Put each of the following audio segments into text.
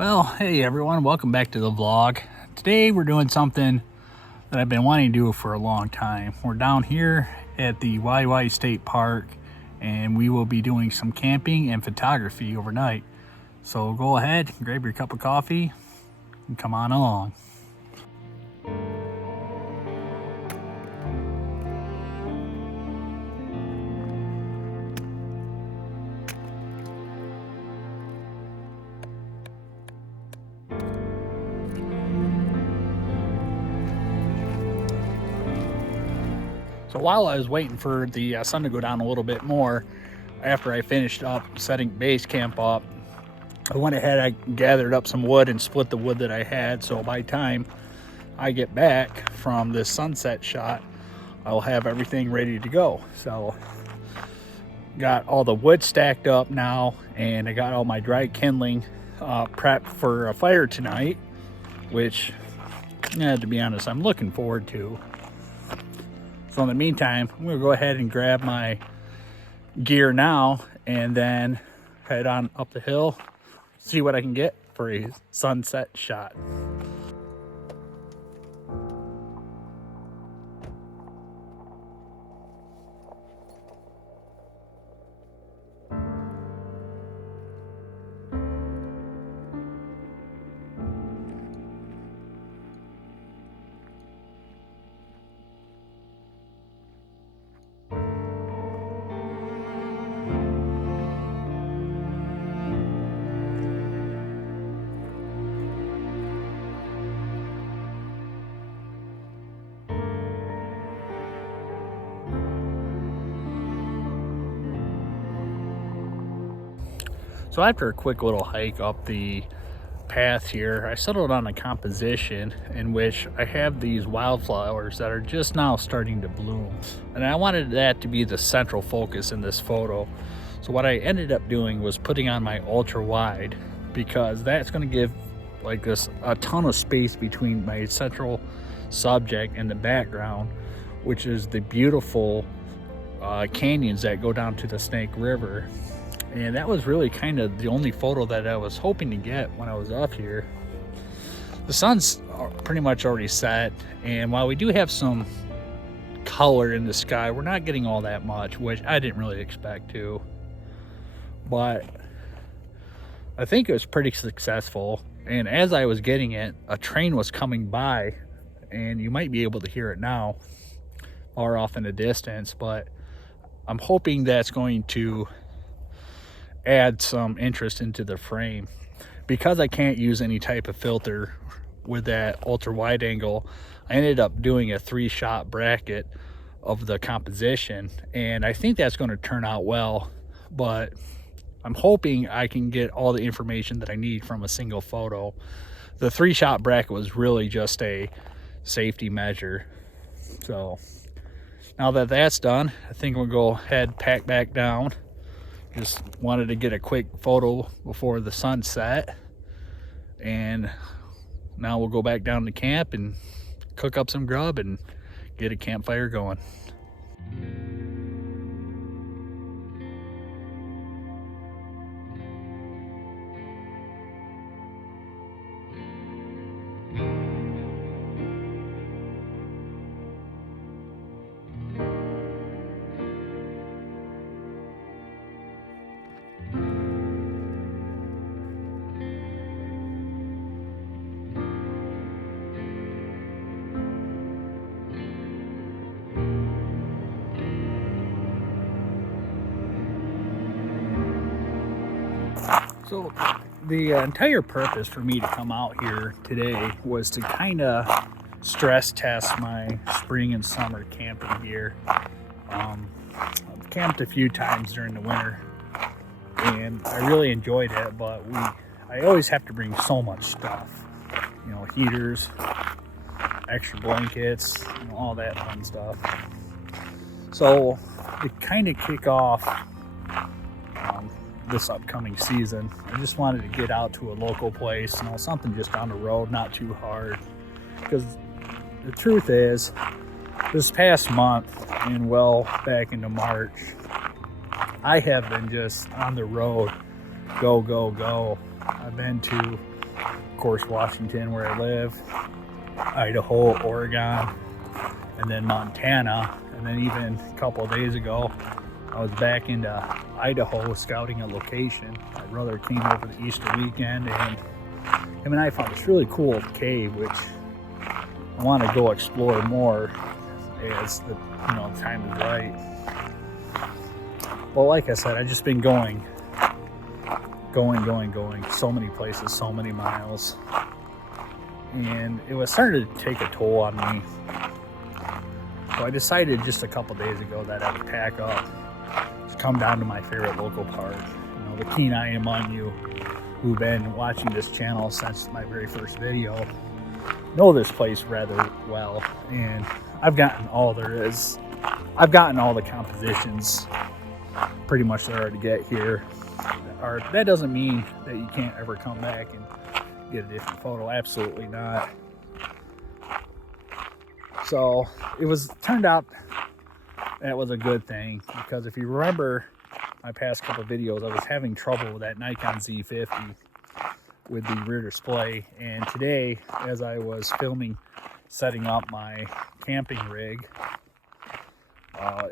Well, hey everyone, welcome back to the vlog. Today we're doing something that I've been wanting to do for a long time. We're down here at the YY State Park and we will be doing some camping and photography overnight. So go ahead, grab your cup of coffee and come on along. So while I was waiting for the sun to go down a little bit more, after I finished up setting base camp up, I went ahead, I gathered up some wood and split the wood that I had. So by the time I get back from this sunset shot, I'll have everything ready to go. So got all the wood stacked up now, and I got all my dry kindling prepped for a fire tonight, which, to be honest, I'm looking forward to. So in the meantime, I'm gonna go ahead and grab my gear now and then head on up the hill, see what I can get for a sunset shot. So after a quick little hike up the path here, I settled on a composition in which I have these wildflowers that are just now starting to bloom. And I wanted that to be the central focus in this photo. So what I ended up doing was putting on my ultra wide, because that's going to give like this a ton of space between my central subject and the background, which is the beautiful canyons that go down to the Snake River. And that was really kind of the only photo that I was hoping to get when I was up here. The sun's pretty much already set, and while we do have some color in the sky, we're not getting all that much, which I didn't really expect to. But I think it was pretty successful. And as I was getting it, a train was coming by, and you might be able to hear it now far off in the distance, but I'm hoping that's going to add some interest into the frame. Because I can't use any type of filter with that ultra wide angle, I ended up doing a 3-shot bracket of the composition, and I think that's going to turn out well. But I'm hoping I can get all the information that I need from a single photo. The 3-shot bracket was really just a safety measure. So now that that's done, I think we'll go ahead, pack back down. Just wanted to get a quick photo before the sun set, and now we'll go back down to camp and cook up some grub and get a campfire going. So the entire purpose for me to come out here today was to kind of stress test my spring and summer camping gear. I've camped a few times during the winter and I really enjoyed it, but I always have to bring so much stuff, you know, heaters, extra blankets, all that fun stuff. So to kind of kick off this upcoming season, I just wanted to get out to a local place, you know, something just down the road, not too hard. Because the truth is, this past month and well back into March, I have been just on the road, go. I've been to course, Washington, where I live, Idaho, Oregon, and then Montana. And then even a couple of days ago, I was back into Idaho scouting a location. My brother came over the Easter weekend, and him and I found this really cool cave, which I want to go explore more as the time is right. Well, like I said, I've just been going so many places, so many miles, and it was starting to take a toll on me. So I decided just a couple days ago that I would pack up, just come down to my favorite local park. The keen eye among you who've been watching this channel since my very first video know this place rather well, and I've gotten all there is. I've gotten all the compositions pretty much there are to get here. Or that doesn't mean that you can't ever come back and get a different photo. Absolutely not. So turned out that was a good thing, because if you remember my past couple of videos, I was having trouble with that Nikon Z50 with the rear display, and today, as I was filming setting up my camping rig,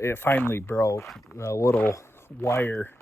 it finally broke. The little wire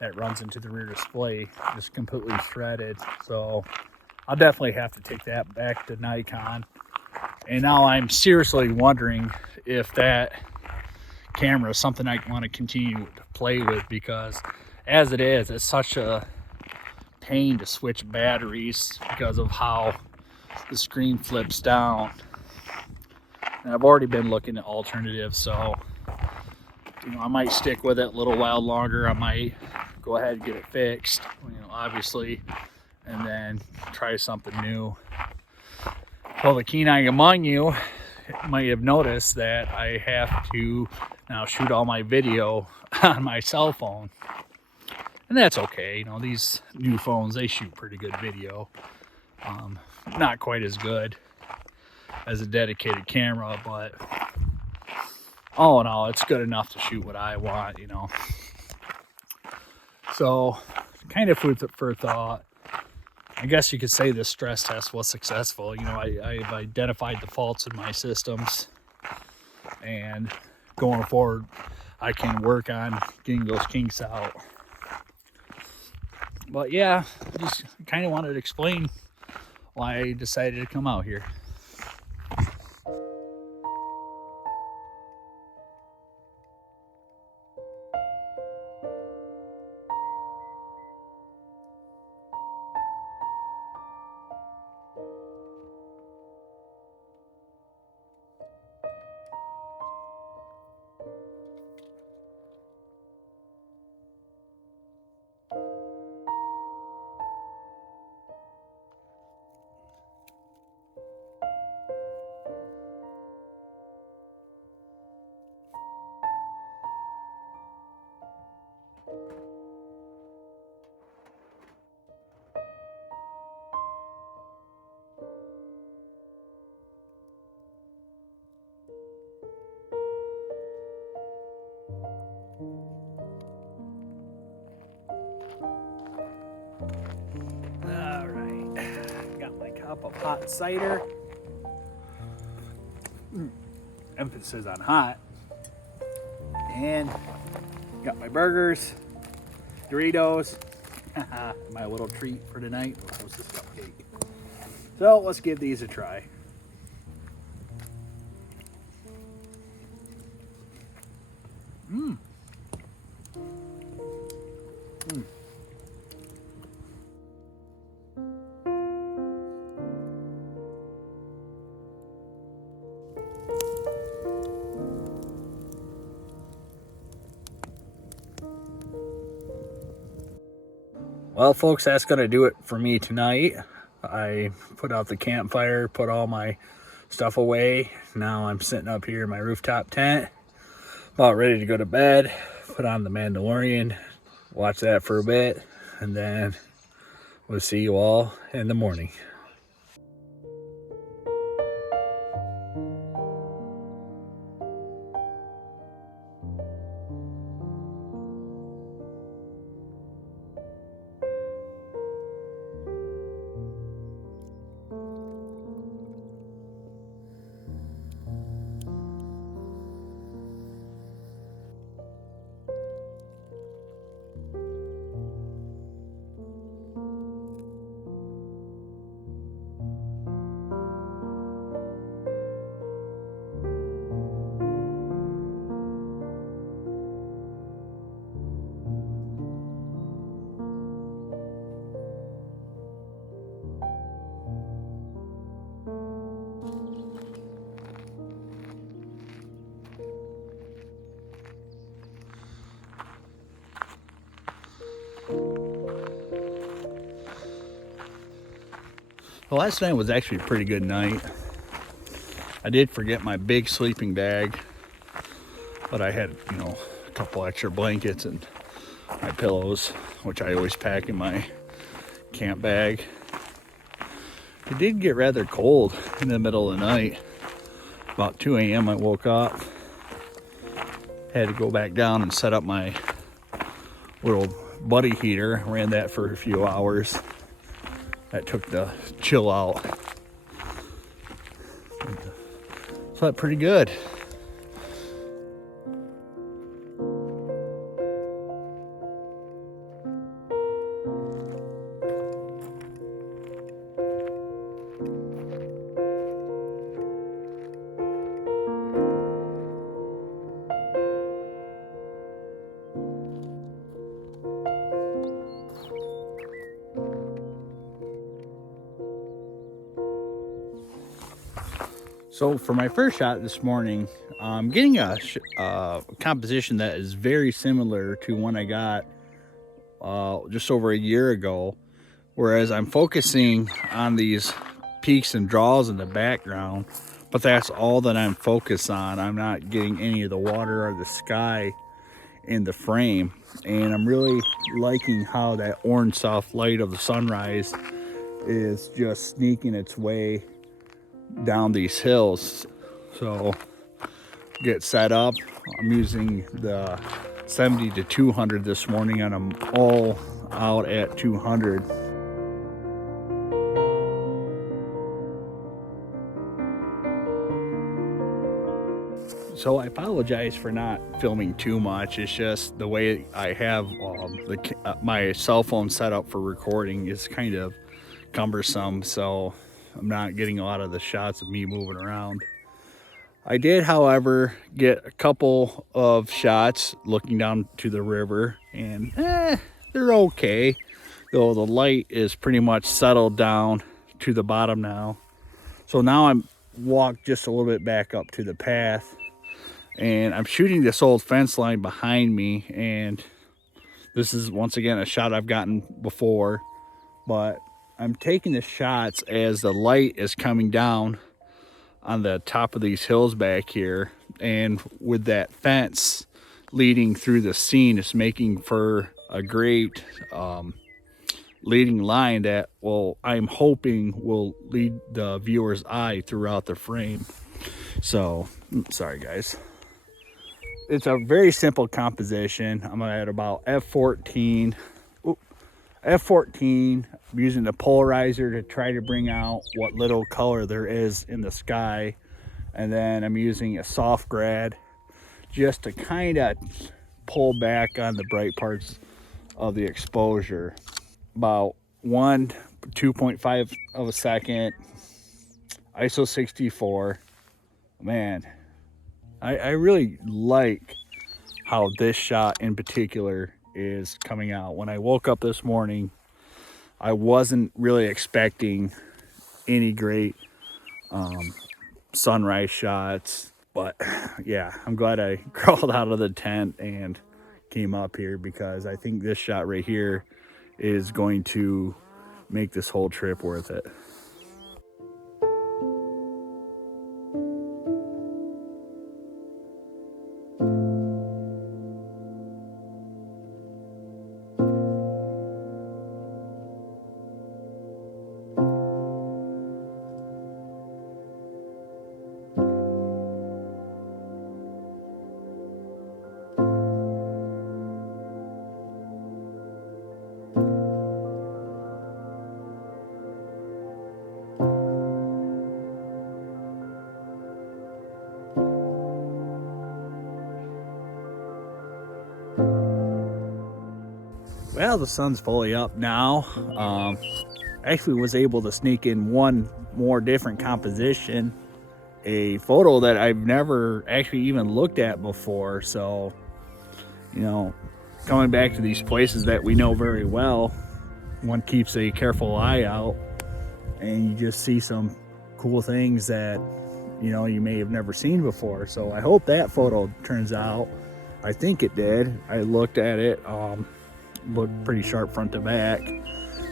that runs into the rear display just completely shredded. So I'll definitely have to take that back to Nikon. And now I'm seriously wondering if that camera is something I want to continue to play with, because as it is, it's such a pain to switch batteries because of how the screen flips down. And I've already been looking at alternatives, so I might stick with it a little while longer. I might go ahead and get it fixed, obviously, and then try something new. Well, the keen eye among you might have noticed that I have to now shoot all my video on my cell phone. And that's okay. These new phones, they shoot pretty good video. Not quite as good as a dedicated camera, but all in all, it's good enough to shoot what I want, So, kind of food for thought. I guess you could say this stress test was successful. I've identified the faults in my systems, and going forward, I can work on getting those kinks out. But yeah, I just kind of wanted to explain why I decided to come out here. Cup of hot cider. Emphasis on hot. And got my burgers, Doritos, my little treat for tonight, Hostess cupcake. So let's give these a try. Well, folks, that's going to do it for me tonight. I put out the campfire, put all my stuff away. Now I'm sitting up here in my rooftop tent, about ready to go to bed, put on The Mandalorian, watch that for a bit, and then we'll see you all in the morning. Well, last night was actually a pretty good night. I did forget my big sleeping bag, but I had, a couple extra blankets and my pillows, which I always pack in my camp bag. It did get rather cold in the middle of the night. About 2 a.m. I woke up, had to go back down and set up my little buddy heater. Ran that for a few hours. That took the chill out. Slept pretty good. So for my first shot this morning, I'm getting a composition that is very similar to one I got just over a year ago. Whereas I'm focusing on these peaks and draws in the background, but that's all that I'm focused on. I'm not getting any of the water or the sky in the frame. And I'm really liking how that orange soft light of the sunrise is just sneaking its way down these hills. So get set up. I'm using the 70 to 200 this morning, and I'm all out at 200. So I apologize for not filming too much. It's just the way I have my cell phone set up for recording is kind of cumbersome, so I'm not getting a lot of the shots of me moving around. I did, however, get a couple of shots looking down to the river, and they're okay, though the light is pretty much settled down to the bottom now. So now I'm walked just a little bit back up to the path, and I'm shooting this old fence line behind me, and this is once again a shot I've gotten before, but I'm taking the shots as the light is coming down on the top of these hills back here, and with that fence leading through the scene, it's making for a great leading line that I'm hoping will lead the viewer's eye throughout the frame. So sorry guys, it's a very simple composition. I'm at about f14. I'm using the polarizer to try to bring out what little color there is in the sky, and then I'm using a soft grad just to kind of pull back on the bright parts of the exposure. About 2.5 of a second, ISO 64. Man, I really like how this shot in particular is coming out. When I woke up this morning, I wasn't really expecting any great sunrise shots, but yeah, I'm glad I crawled out of the tent and came up here, because I think this shot right here is going to make this whole trip worth it. Well, the sun's fully up now. Actually was able to sneak in one more different composition, a photo that I've never actually even looked at before. So, coming back to these places that we know very well, one keeps a careful eye out, and you just see some cool things that, you may have never seen before. So I hope that photo turns out. I think it did. I looked at it. Looked pretty sharp front to back,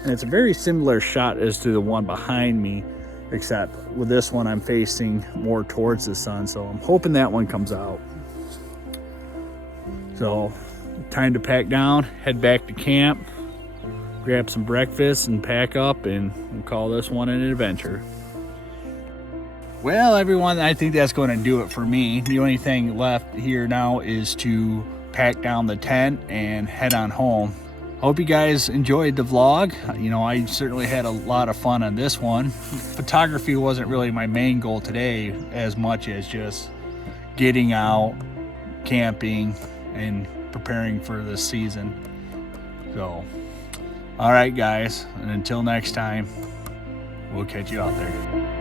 And it's a very similar shot as to the one behind me, except with this one I'm facing more towards the sun, so I'm hoping that one comes out. So time to pack down, head back to camp, grab some breakfast and pack up, and we'll call this one an adventure. Well, everyone, I think that's going to do it for me. The only thing left here now is to pack down the tent and head on home. Hope you guys enjoyed the vlog. You know, I certainly had a lot of fun on this one. Photography wasn't really my main goal today as much as just getting out, camping, and preparing for this season. So, all right, guys, and until next time, we'll catch you out there.